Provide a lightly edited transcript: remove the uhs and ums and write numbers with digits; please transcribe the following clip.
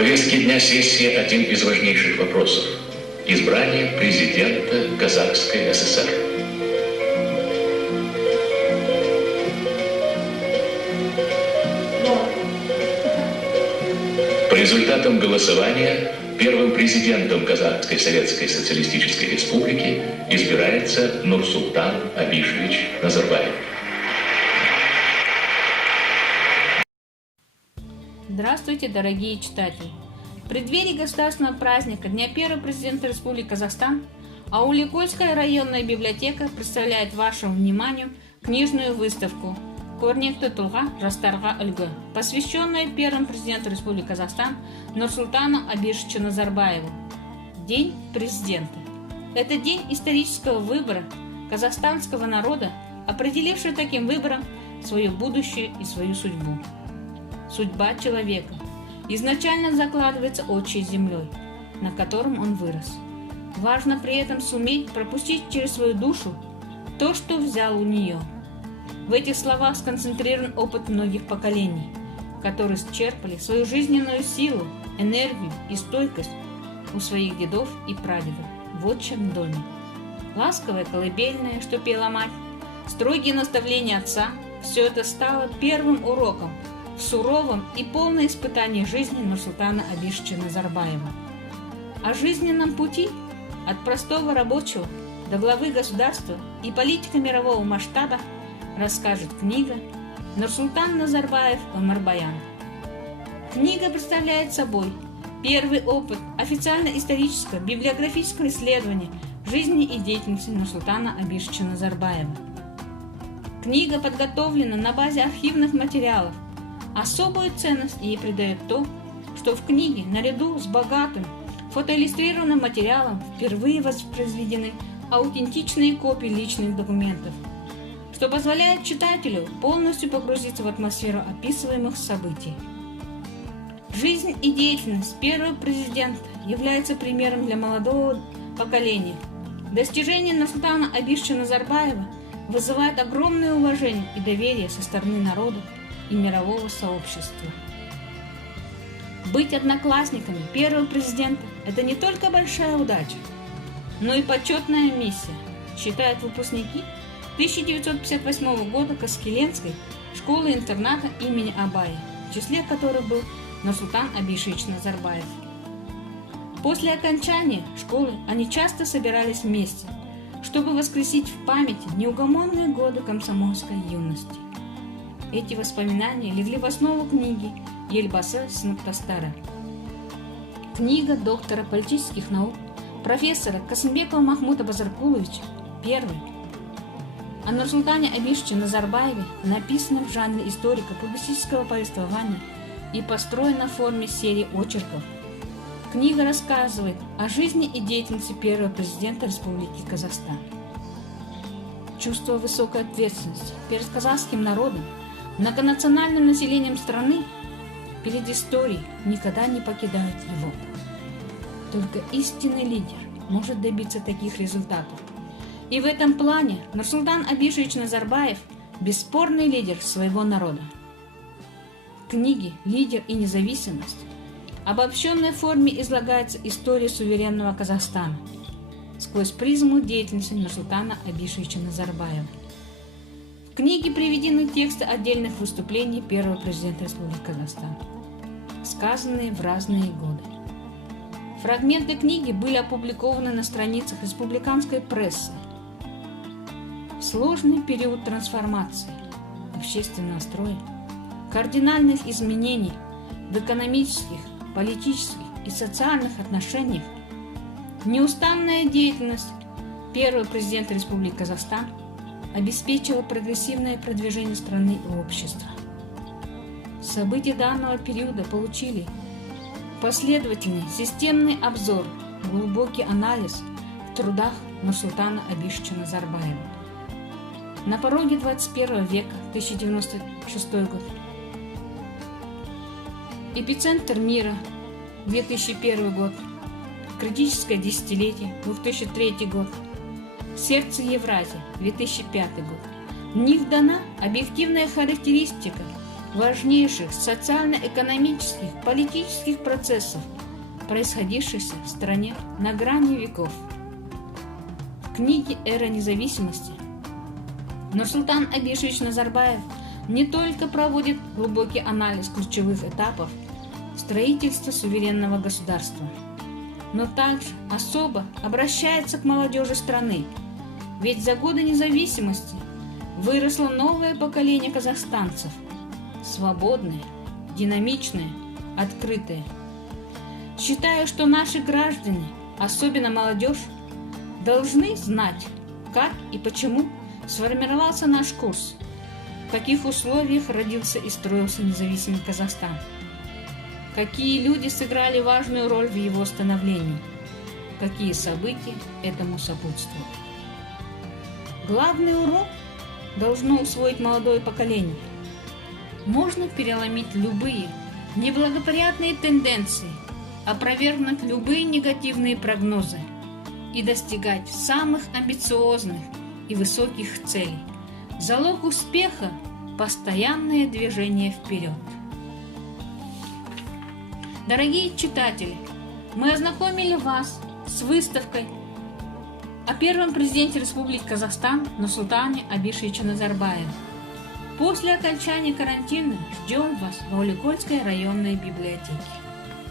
повестке дня сессии один из важнейших вопросов – избрание президента Казахской ССР. По результатам голосования первым президентом Казахской Советской Социалистической Республики избирается Нурсултан Абишевич Назарбаев. Здравствуйте, дорогие читатели! В преддверии государственного праздника Дня первого президента Республики Казахстан Ауликольская районная библиотека представляет вашему вниманию книжную выставку «Көрнекті тұлға жастарға үлгі», посвященную первому президенту Республики Казахстан Нурсултану Абишевичу Назарбаеву. День президента. Это день исторического выбора казахстанского народа, определившего таким выбором свое будущее и свою судьбу. Судьба человека изначально закладывается отчей землей, на котором он вырос. Важно при этом суметь пропустить через свою душу то, что взял у нее. В этих словах сконцентрирован опыт многих поколений, которые черпали свою жизненную силу, энергию и стойкость у своих дедов и прадедов в отчем доме. Ласковая колыбельная, что пела мать, строгие наставления отца – все это стало первым уроком в суровом и полном испытании жизни Нурсултана Абишевича Назарбаева. О жизненном пути от простого рабочего до главы государства и политика мирового масштаба расскажет книга «Нурсултан Назарбаев Өмір-баян». Книга представляет собой первый опыт официально-исторического библиографического исследования жизни и деятельности Нурсултана Абишевича Назарбаева. Книга подготовлена на базе архивных материалов. Особую ценность ей придает то, что в книге, наряду с богатым фотоиллюстрированным материалом, впервые воспроизведены аутентичные копии личных документов, что позволяет читателю полностью погрузиться в атмосферу описываемых событий. Жизнь и деятельность первого президента является примером для молодого поколения. Достижения Нурсултана Абишевича Назарбаева вызывают огромное уважение и доверие со стороны народа и мирового сообщества. Быть одноклассниками первого президента – это не только большая удача, но и почетная миссия, считают выпускники 1958 года Каскеленской школы-интерната имени Абая, в числе которых был Нурсултан Абишевич Назарбаев. После окончания школы они часто собирались вместе, чтобы воскресить в памяти неугомонные годы комсомольской юности. Эти воспоминания легли в основу книги Елбасы Сыныптастары. Книга доктора политических наук, профессора Касымбекова Махмуда Базаркуловича, первый, о Нурсултане Абишевиче Назарбаеве, написана в жанре историко-публицистического повествования и построена в форме серии очерков. Книга рассказывает о жизни и деятельности первого президента Республики Казахстан. Чувство высокой ответственности перед казахским народом, многонациональным населением страны, перед историей никогда не покидает его. Только истинный лидер может добиться таких результатов. И в этом плане Нурсултан Абишевич Назарбаев – бесспорный лидер своего народа. В книге «Лидер и независимость» в обобщенной форме излагается история суверенного Казахстана сквозь призму деятельности Нурсултана Абишевича Назарбаева. В книге приведены тексты отдельных выступлений первого президента Республики Казахстан, сказанные в разные годы. Фрагменты книги были опубликованы на страницах республиканской прессы. В сложный период трансформации общественного строя, кардинальных изменений в экономических, политических и социальных отношениях, неустанная деятельность первого президента Республики Казахстан обеспечила прогрессивное продвижение страны и общества. События данного периода получили последовательный системный обзор, глубокий анализ в трудах Нурсултана Абишевича Назарбаева. На пороге 21 века, 1096 год. Эпицентр мира, 2001 год. Критическое десятилетие, 2003 год. Сердце Евразии, 2005 год. В них дана объективная характеристика важнейших социально-экономических, политических процессов, происходивших в стране на грани веков. В книге «Эра независимости» Нурсултан Абишевич Назарбаев не только проводит глубокий анализ ключевых этапов строительства суверенного государства, но также особо обращается к молодежи страны, ведь за годы независимости выросло новое поколение казахстанцев, свободные, динамичные, открытые. Считаю, что наши граждане, особенно молодежь, должны знать, как и почему сформировался наш курс, в каких условиях родился и строился независимый Казахстан, какие люди сыграли важную роль в его становлении, какие события этому сопутствуют. Главный урок должно усвоить молодое поколение. Можно переломить любые неблагоприятные тенденции, опровергнуть любые негативные прогнозы и достигать самых амбициозных и высоких целей. Залог успеха – постоянное движение вперед. Дорогие читатели, мы ознакомили вас с выставкой о первом президенте Республики Казахстан Нурсултане Абишевиче Назарбаеве. После окончания карантина ждем вас в Ауликольской районной библиотеке.